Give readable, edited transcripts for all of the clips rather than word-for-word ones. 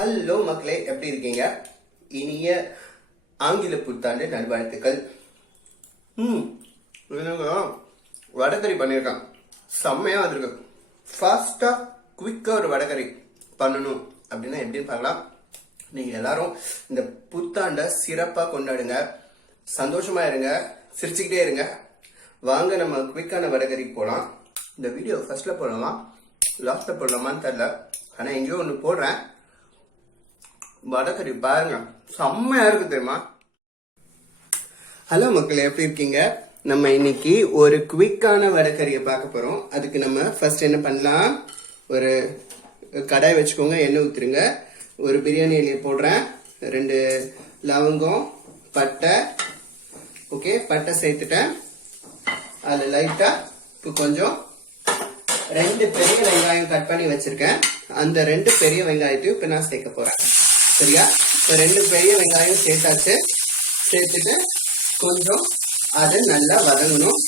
Hello மக்களே, எப்படி இருக்கீங்க? இனிய ஆங்கில புத்தாண்டு நல்வாழ்த்துக்கள். வடகறி பண்ணியிருக்கான், செம்மையா வந்திருக்கு. ஃபாஸ்டா குவிக்கா ஒரு வடகறி பண்ணணும் அப்படின்னா எப்படின்னு பார்க்கலாம். நீங்க எல்லாரும் இந்த புத்தாண்டை சிறப்பா கொண்டாடுங்க, சந்தோஷமா இருங்க, சிரிச்சுக்கிட்டே இருங்க. வாங்க நம்ம குவிக்கான வடகறி போலாம். இந்த வீடியோ ஃபர்ஸ்ட்ல போடலாமா லாஸ்ட்ல போடலாமான்னு தெரியல, ஆனா எங்கேயோ ஒன்று போடுறேன். வடகறி பாருங்க, செம்மையா இருக்கு தெரியுமா? ஹலோ மக்களே, எப்படி இருக்கீங்க? நம்ம இன்னைக்கு ஒரு குவிக்கான வடகறியை பார்க்க போறோம். அதுக்கு நம்ம ஃபர்ஸ்ட் என்ன பண்ணலாம், ஒரு கடாய் வச்சுக்கோங்க, எண்ணெய் ஊத்துருங்க. ஒரு பிரியாணி இலையை போடுறேன், 2 லவங்கம், பட்டை. ஓகே, பட்டை சேர்த்துட்டேன். அது லைட்டா இப்போ கொஞ்சம் 2 பெரிய வெங்காயம் கட் பண்ணி வச்சிருக்கேன். அந்த 2 பெரிய வெங்காயத்தையும் இப்ப நான் சேர்க்க போறேன். சரியா? 2 பெரிய வெங்காயம் சேர்த்தாச்சு. சேர்த்துட்டு கொஞ்சம் அதை நல்லா வதங்கணும்.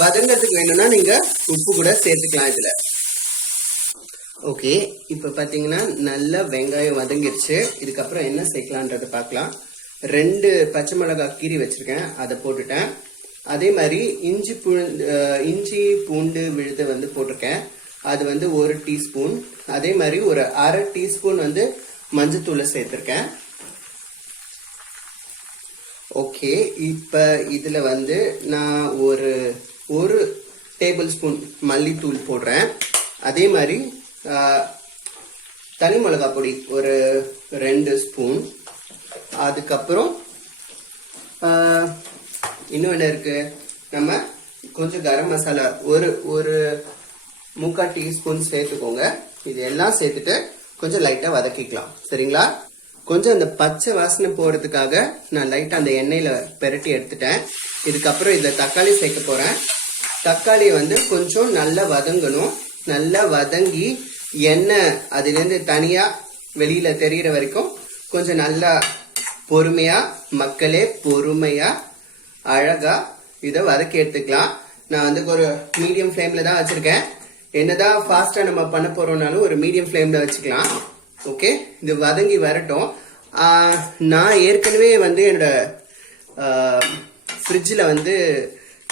வதங்கிறதுக்கு வேணும்னா நீங்க உப்பு கூட சேர்த்துக்கலாம் இதுல. ஓகே, இப்ப பாத்தீங்கன்னா நல்லா வெங்காயம் வதங்கிருச்சு. இதுக்கப்புறம் என்ன சேர்க்கலான்றத பார்க்கலாம். 2 பச்சை மிளகாய் கீரி வச்சிருக்கேன், அதை போட்டுட்டேன். அதே மாதிரி இஞ்சி பூண்டு விழுதை போட்டிருக்கேன், அது 1 டீஸ்பூன். அதே மாதிரி ஒரு 1/2 டீஸ்பூன் மஞ்சத்தூளை சேர்த்திருக்கேன். ஓகே, இப்ப இதுல நான் ஒரு டேபிள் ஸ்பூன் மல்லித்தூள் போடுறேன். அதே மாதிரி தனி மிளகாய் பொடி ஒரு 2 ஸ்பூன். அதுக்கப்புறம் இன்னும் என்ன இருக்கு, நம்ம கொஞ்சம் கரம் மசாலா ஒரு 3/4 டீஸ்பூன் சேர்த்துக்கோங்க. இது எல்லாம் சேர்த்துட்டு கொஞ்சம் லைட்டா வதக்கிக்கலாம். சரிங்களா? கொஞ்சம் அந்த பச்சை வாசனை போறதுக்காக நான் லைட்டா அந்த எண்ணெயில பெரட்டி எடுத்துட்டேன். இதுக்கப்புறம் இதுல தக்காளி சேர்க்க போறேன். தக்காளியை கொஞ்சம் நல்லா வதங்கணும். நல்லா வதங்கி எண்ணெய் அதுல இருந்து தனியா வெளியில தெரியற வரைக்கும் கொஞ்சம் நல்லா பொறுமையா, மக்களே பொறுமையா அழகா இதை வதக்கி எடுத்துக்கலாம். நான் ஒரு மீடியம் ஃப்ளேம்ல தான் வச்சிருக்கேன். என்னதான் ஃபாஸ்டா நம்ம பண்ண போறோம்னாலும் ஒரு மீடியம் ஃப்ளேம்ல வச்சுக்கலாம். ஓகே, இது வதங்கி வரட்டும். நான் ஏற்கனவே என்னோட ஃப்ரிட்ஜில்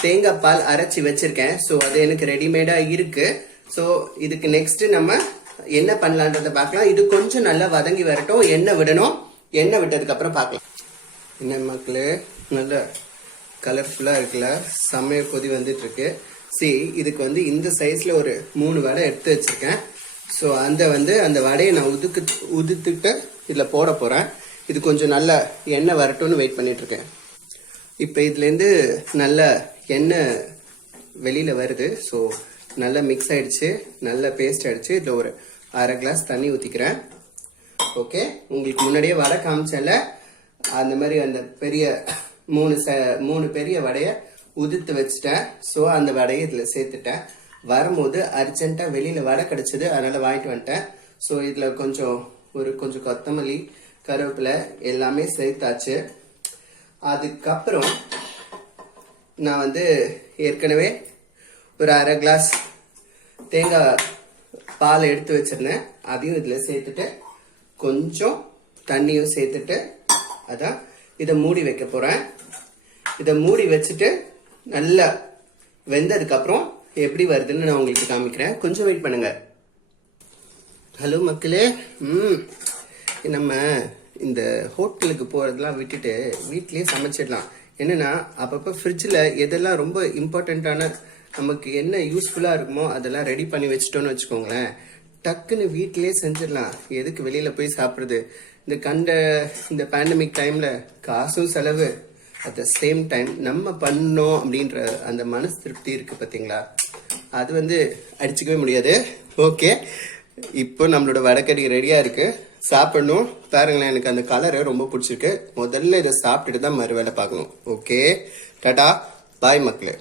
தேங்காய் பால் அரைச்சி வச்சிருக்கேன். ஸோ அது எனக்கு ரெடிமேடா இருக்கு. ஸோ இதுக்கு நெக்ஸ்ட் நம்ம என்ன பண்ணலான்றத பார்க்கலாம். இது கொஞ்சம் நல்லா வதங்கி வரட்டும், எண்ணெய் விடணும். எண்ணெய் விட்டதுக்கு அப்புறம் பார்க்கலாம். என்ன மக்களே, நல்ல கலர்ஃபுல்லா இருக்குல்ல, செம்மையா கொதி வந்துட்டு இருக்கு. இதுக்கு இந்த சைஸ்ல ஒரு 3 வடை எடுத்து வச்சிருக்கேன். ஸோ அந்த வடையை நான் உதுத்துட்டு இதுல போட போறேன். இது கொஞ்சம் நல்ல எண்ணெய் வரட்டும்னு வெயிட் பண்ணிட்டு இருக்கேன். இப்போ இதுல இருந்து நல்ல எண்ணெய் வெளியில வருது. ஸோ நல்லா மிக்ஸ் ஆயிடுச்சு, நல்ல பேஸ்ட் ஆயிடுச்சு. இதுல ஒரு 1/2 கிளாஸ் தண்ணி ஊத்திக்கிறேன். ஓகே, உங்களுக்கு முன்னாடியே வடை காமிச்சல, அந்த மாதிரி அந்த பெரிய 3 பெரிய வடைய உதுத்து வச்சுட்டேன். ஸோ அந்த வடையை இதுல சேர்த்துட்டேன். வரும்போது அர்ஜென்ட்டா வெளியில வடை கிடைச்சது, அதனால வாங்கிட்டு வந்துட்டேன். ஸோ இதுல கொஞ்சம் கொத்தமல்லி, கருவேப்பிலை எல்லாமே சேர்த்தாச்சு. அதுக்கப்புறம் நான் ஏற்கனவே ஒரு 1/2 கிளாஸ் தேங்காய் பால் எடுத்து வச்சிருந்தேன், அதையும் இதுல சேர்த்துட்டு கொஞ்சம் தண்ணியும் சேர்த்துட்டு அதான் இதை மூடி வைக்க போறேன். இதை மூடி வச்சுட்டு நல்லா வெந்ததுக்கு அப்புறம் எப்படி வருதுன்னு நான் உங்களுக்கு காமிக்கிறேன். கொஞ்சம் வெயிட் பண்ணுங்க. ஹலோ மக்களே, நம்ம இந்த ஹோட்டலுக்கு போறதெல்லாம் விட்டுட்டு வீட்லயே சமைச்சிடலாம். என்னன்னா அப்பப்ப ஃப்ரிட்ஜில் எதெல்லாம் ரொம்ப இம்பார்ட்டண்ட்டான நமக்கு என்ன யூஸ்ஃபுல்லா இருக்குமோ அதெல்லாம் ரெடி பண்ணி வச்சுட்டோம்னு வச்சுக்கோங்களேன், டக்குன்னு வீட்டிலேயே செஞ்சிடலாம். எதுக்கு வெளியில போய் சாப்பிடுறது? இந்த பேண்டமிக் டைம்ல காசும் செலவு, அட் த சேம் டைம் நம்ம பண்ணோம் அப்படின்ற அந்த மனசு திருப்தி இருக்கு பாத்தீங்களா, அது அடிச்சுக்கவே முடியாது. ஓகே, இப்போ நம்மளோட வடகறி ரெடியா இருக்கு, சாப்பிடணும். பாருங்களேன், எனக்கு அந்த கலரை ரொம்ப பிடிச்சிருக்கு. முதல்ல இதை சாப்பிட்டுட்டு தான் மறு வேலை பார்க்கணும். ஓகே, டாடா பாய் மக்களே.